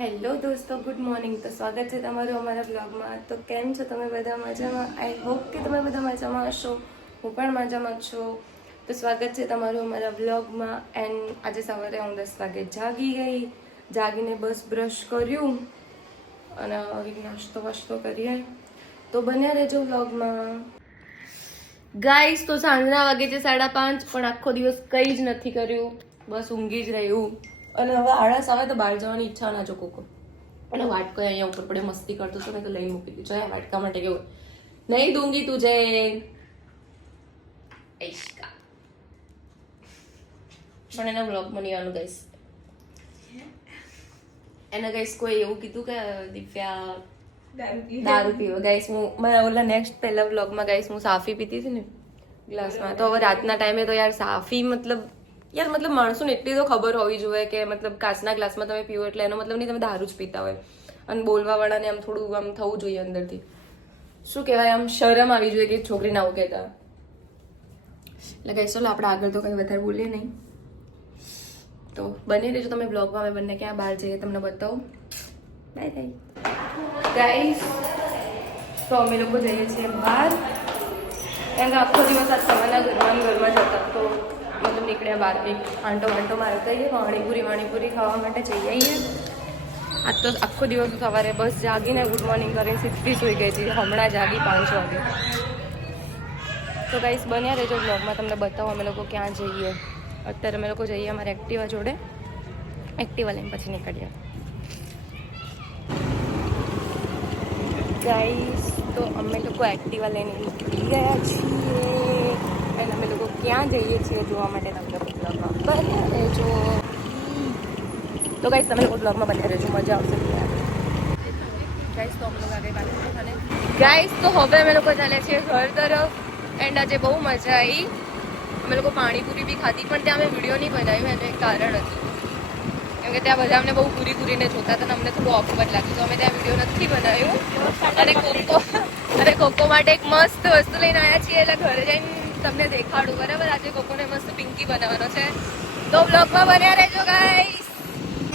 Hello દોસ્તો, good morning. તો સ્વાગત છે તમારું અમારા બ્લોગમાં. તો કેમ છો તમે બધા મજામાં? આઈ હોપ કે તમે બધા મજામાં હશો. હું પણ મજામાં છું. તો સ્વાગત છે તમારું અમારા બ્લોગમાં. એન્ડ આજે સવારે હું દસ વાગે જાગી ગઈ. જાગીને બસ બ્રશ કર્યું. અને હવે નાસ્તો વાસ્તો કરીએ. તો બન્યા રહેજો બ્લોગમાં. ગાઈસ તો સાંજના વાગે છે સાડા પાંચ પણ આખો દિવસ કંઈ જ નથી કર્યું. બસ ઊંઘી જ રહ્યું. અને હવે આળસ આવે તો બહાર જવાની ઈચ્છા ના જો કોકો અને વાટકો અહીંયા ઉપર પડે મસ્તી કરતો હતો મેં તો લઈ મૂકી દીધું. આ વાટકા માટે કેવું નહીં દૂંગી તુજે ઈશ્કા પણ એના બ્લોગ નહીં આવવાનું ગઈશ એને ગઈશ કોઈ એવું કીધું કે દિવ્યા દારૂ પીવો ગાઈસ હું મેં ઓલા નેક્સ્ટ પહેલા બ્લોગમાં ગાઈસ હું સાફી પીતી હતી ને ગ્લાસમાં તો હવે રાતના ટાઈમે તો યાર સાફી મતલબ યાર મતલબ માણસોને એટલી તો ખબર હોવી જોઈએ કે મતલબ કાચના ગ્લાસમાં તમે પીવો એટલે એનો મતલબ નહીં તમે દારૂ જ પીતા હોય. અને બોલવાવાળાને આમ થોડું આમ થવું જોઈએ અંદરથી. શું કહેવાય આમ શરમ આવી જોઈએ કે છોકરીને આવું કહેતા. એટલે ચલો આપણે આગળ તો કંઈ વધારે બોલીએ નહીં. તો બની રહેજો તમે બ્લોગમાં અમે બંને ક્યાં બહાર જઈએ તમને બતાવું. બાય બાય ગાઈસ તો અમે લોકો જઈએ છીએ બહાર. કારણ કે આખો દિવસ આ તમારા ઘરમાં ઘરમાં જતા તો મતલબ નીકળ્યા બહાર કંઈક આંટો વાંટો મારે કહીએ વાણીપુરી વાણીપુરી ખાવા માટે જઈ આવીએ. આજ તો આખો દિવસ સવારે બસ જાગીને ગુડ મોર્નિંગ કરીને સીધી સુઈ ગઈ હતી. હમણાં જાગી પાંચ વાગે. તો ગાઈસ બન્યા રહેજો બ્લોગમાં તમને બતાવો, અમે લોકો ક્યાં જઈએ. અત્યારે અમે લોકો જઈએ અમારે એક્ટિવા જોડે. એક્ટિવા લઈને પછી નીકળીએ. ગાઈસ તો અમે લોકો એક્ટિવા લઈને નીકળી ગયા છીએ. ક્યાં જઈએ છીએ જોવા માટે તમને બ્લોગમાં બન્યા રહેજો તો ગાઈસ તમે લોકો બ્લોગમાં બને રહેજો મજા આવશે ગાઈસ તો હવે અમે લોકો ચાલ્યા છીએ ઘર તરફ. એન્ડ આજે બહુ મજા આવી અમે લોકો પાણીપુરી બી ખાધી પણ ત્યાં અમે વીડિયો નહીં બનાવ્યું એનું એક કારણ હતું. કેમ કે ત્યાં બધા અમને બહુ પૂરી પૂરીને જોતા હતા અમને થોડું ઓકવર્ડ લાગ્યું તો અમે ત્યાં વીડિયો નથી બનાવ્યું. અને કોકો અને કોકો માટે એક મસ્ત વસ્તુ લઈને આવ્યા છીએ એટલે ઘરે જઈને તમને દેખાડું. બરાબર? આજે કોકોને મસ્ત પિંકી બનાવવાનો છે. તો બ્લોગમાં બન્યા રહેજો ગાઈસ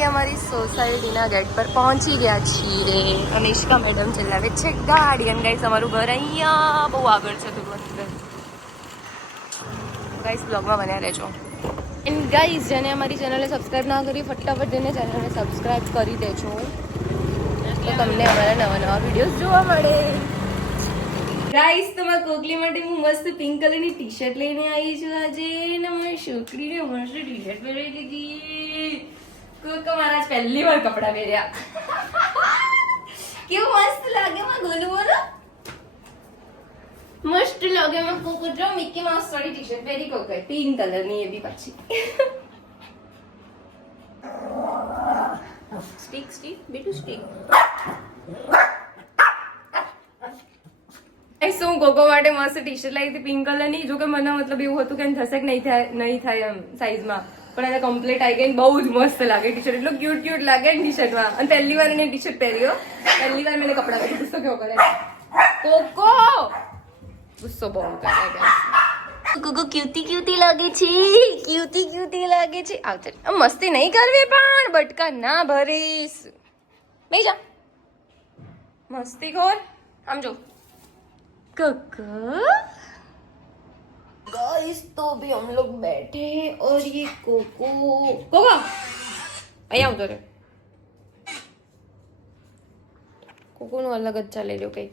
અમારી સોસાયટીના ગેટ પર પહોંચી ગયા છીએ. અને ઈશ્કા મેડમ ચલાવે છે ગાડી. અને ગાઈસ અમારું ઘર અહીંયા બહુ આગળ છે. તું ગાઈસ બ્લોગમાં બન્યા રહેજો. એન્ડ ગાઈઝ જેને અમારી ચેનલને સબસ્ક્રાઇબ ના કરી ફટાફટ જઈને ચેનલને સબસ્ક્રાઈબ કરી દેજો. તો તમને અમારા નવા નવા વિડીયોઝ જોવા મળે. ગાઈસ તમારા કોકલી માટે હું મસ્ત પિંક કલરની ટી શર્ટ લઈને આવી છું આજે ને મારી છોકરીને મસ્ત ટી શર્ટ પહેરાવી દીધી. કોક મારા પહેલી વાર કપડાં પહેર્યા. કેવું મસ્ત લાગે માં ગોલું બોલો. મસ્ત લાગે માં કોક જો મિકી માઉસ વાળી ટી શર્ટ પહેરી કોક પિંક કલરની એ બી પાછી. સ્ટીક સ્ટીક બેટુ સ્ટીક શું કોકો માટે મસ્ત ટી શર્ટ લાવી હતી પિંક કલરની જો કે મને મતલબ એવું હતું કે થશે કે નહીં થાય નહીં થાય એમ સાઈઝમાં પણ એને કમ્પ્લીટ આવી ગઈ બહુ જ મસ્ત લાગે ટી શર્ટ એટલું ક્યુટ ક્યુટ લાગે ને ટી શર્ટમાં અને પહેલી વાર એને ટી શર્ટ પહેર્યો. પહેલી વાર મેં કપડા પહેર્યું. ગુસ્સો કેવો કરે? કોકો ગુસ્સો બહુ કરે કોકો ક્યુટી ક્યુટી લાગે છે. ક્યુટી ક્યુટી લાગે છે. આવતે મસ્તી નહીં કરવી પણ, બટકા ના ભરીશ. નહીં જા. મસ્તી ખોર. આમ જો. कक्का गाइस तो अभी हम लोग बैठे हैं और ये कोको कोको અહીંયા આવતો રે કોકોનું અલગ જ ચાલે લ્યો કંઈક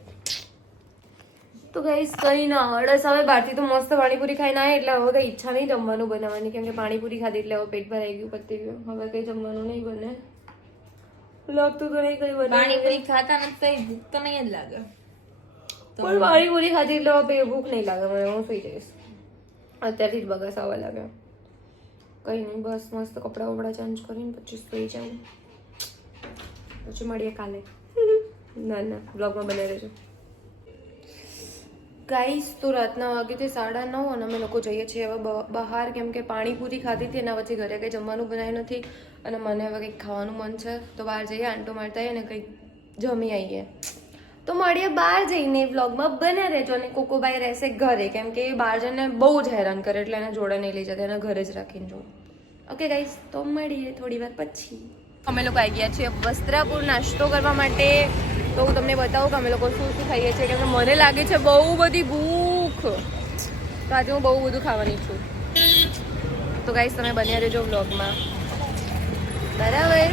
તો ગાઈસ કઈ ના અડસ હવે બહારથી તો મસ્ત પાણીપુરી ખાઈને આવે એટલે હવે કઈ ઈચ્છા નહીં જમવાનું બનાવવાની કેમ કે પાણીપુરી ખાધી એટલે હવે પેટ ભરાઈ ગયું પતી ગયું હવે કઈ જમવાનું નહીં બને લાગતું તો નહીં કઈ બને પાણીપુરી ખાતા નથી તો ભૂખ તો નહીં જ લાગે પણ પાણીપુરી ખાધી એટલે હવે ભૂખ નહીં લાગે મને હું સુઈ જઈશ. અત્યારથી જ બગસ આવવા લાગે કંઈ નહીં બસ મસ્ત કપડાં વપડા ચેન્જ કરીને પછી સુઈ જાઉં. પછી મળીએ કાલે. ના ના બ્લોગમાં બને રહેજો. ગાઈસ તો રાતના વાગે તે સાડા નવ અને અમે લોકો જઈએ છીએ હવે બહાર કેમ કે પાણીપુરી ખાધી હતી એના પછી ઘરે કંઈ જમવાનું બનાવ્યું નથી અને મને હવે કંઈક ખાવાનું મન છે. તો બહાર જઈએ આંટો મારતા આવીએ ને કંઈક જમી આવીએ. તો મળીએ બહાર જઈને વ્લોગમાં બને રહેજો અને કોકોબાઈ રહેશે ઘરે, કેમ કે એ બહાર જઈને બહુ જ હેરાન કરે એટલે એને જોડે નહીં લઈ જતા, એને ઘરે જ રાખીને જો ઓકે ગાઈસ તો મળીએ થોડી વાર પછી. અમે લોકો આવી ગયા છીએ વસ્ત્રાપુર નાસ્તો કરવા માટે. તો હું તમને બતાવું કે અમે લોકો શું શું ખાઈએ છીએ, કેમ કે મને લાગે છે બહુ બધી ભૂખ. તો આજે હું બહુ બધું ખાવાની છું. તો ગાઈસ તમે બન્યા રહેજો વ્લોગમાં. બરાબર.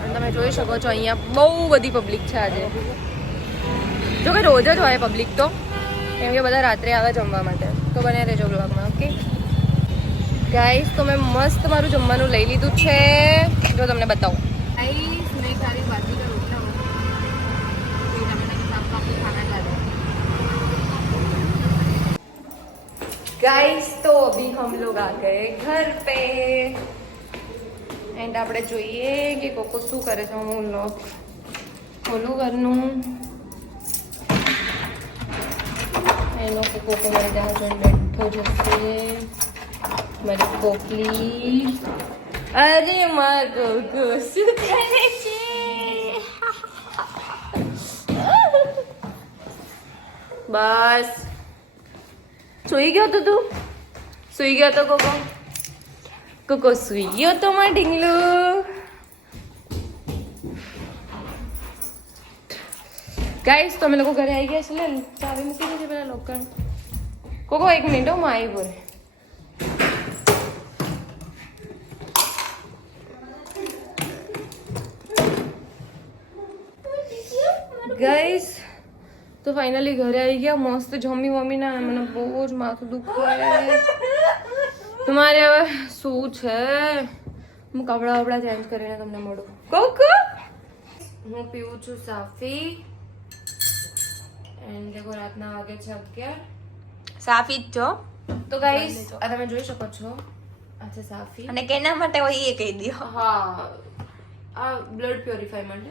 અને તમે જોઈ શકો છો, અહીંયા બહુ બધી પબ્લિક છે આજે. જો કે રોજ જ હોય પબ્લિક તો કેમ કે બધા રાત્રે આવે જમવા માટે તો બન્યા રહેજો વ્લોગમાં ઓકે ગાઈસ તો મેં મસ્ત મારું જમવાનું લઈ લીધું છે જો તમને બતાવું गाइस मैं खा रही बाजी का रोटला फिर टमाटर के साथ काफी खाना खा रहे गाइस तो अभी हम लोग आ गए घर पे એન્ડ આપણે જોઈએ કે કોકો શું કરે છે હું લોક ખોલું ઘરનું એનો કોકો મારે ત્યાં જોઈને બેઠો જશે. મારી કોકલી. અરે માર કોકો, શું કરે છે? બસ. સુઈ ગયો તો તું? સુઈ ગયો તો કોકો? કોકો સુઈ ગયો તો માં ઢીંગલું. ગાઈસ તો અમે લોકો ઘરે આવી ગયા છે ને ચાવી મૂકી દીધી પેલા લોકર કોકો એક મિનિટ હું આવી બોલે ગાઈસ તો ફાઇનલી ઘરે આવી ગયા મસ્ત જમી મમ્મી ના મને બહુ જ માથું દુખે તમારે હવે શું છે હું કપડા વપડા ચેન્જ કરીને તમને મળું કોક હું પીવું છું સાફી એન્ડ દેખો રાતના વાગે છે અગિયાર સાફી જ છો તો ગાઈસ આ તમે જોઈ શકો છો આ છે સાફી અને કેના માટે હોય એ કહી દો હા આ બ્લડ પ્યોરિફાય માટે.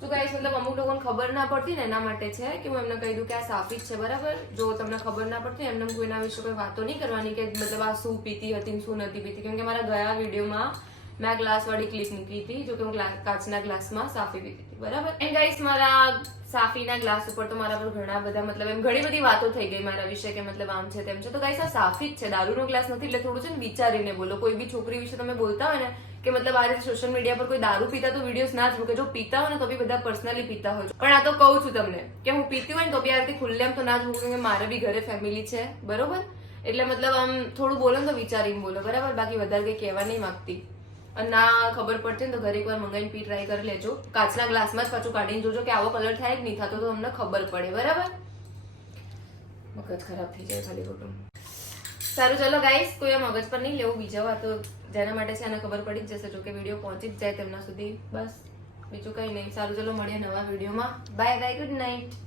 તો ગાઈસ મતલબ અમુક લોકોને ખબર ના પડતી ને એના માટે છે કે હું એમને કહી દઉં કે આ સાફી જ છે બરાબર? જો તમને ખબર ના પડતી એમને કોઈના વિશે કોઈ વાતો નહીં કરવાની કે મતલબ આ શું પીતી હતી શું નથી પીતી. કેમ કે મારા ગયા વિડીયોમાં મેં આ ગ્લાસ વાળી ક્લિપ મૂકી હતી જો કે હું કાચના ગ્લાસમાં સાફી પીતી હતી બરાબર? એન્ડ ગાઈસ મારા સાફીના ગ્લાસ ઉપર તો મારા પર ઘણા બધા, મતલબ એમ ઘણી બધી વાતો થઈ ગઈ મારા વિશે કે મતલબ આમ છે તેમ છે. તો ગાઈસ સાફી જ છે. દારૂનો ગ્લાસ નથી, એટલે થોડું છે ને વિચારીને બોલો. કોઈ બી છોકરી વિશે તમે બોલતા હોય ને કે મતલબ આ રીતે સોશિયલ મીડિયા પર કોઈ દારૂ પીતા તો વિડીયોઝ ના જ મૂકે. જો પીતા હોય ને તો બી બધા પર્સનલી પીતા હોય પણ આ તો કહું છું તમને કે હું પીતી હોય ને તો બી આ રીતે ખુલ્લેમ તો ના જ કે મારે બી ઘરે ફેમિલી છે, બરોબર? એટલે મતલબ આમ થોડું બોલો તો વિચારીને બોલો. બરાબર? બાકી વધારે કંઈ કહેવા નહીં માંગતી. ના ખબર પડતી ને તો ઘરે એકવાર મંગાવીને પી ટ્રાય કરી લેજો. કાચના ગ્લાસમાં જ પાછું કાઢીને જોજો કે આવો કલર થાય કે નહીં થતો તો તમને ખબર પડે, બરાબર? મગજ ખરાબ થઈ જાય ખાલી ખોટું. સારું, ચલો ગાઈસ કોઈ આ મગજ પર નહીં, લેવું બીજા વાતો. જેના માટે છે એને ખબર પડી જ જશે. જો કે વીડિયો પહોંચી જ જાય તેમના સુધી. બસ, બીજું કંઈ નહીં. સારું, ચલો મળીએ નવા વિડીયોમાં બાય બાય ગુડ નાઇટ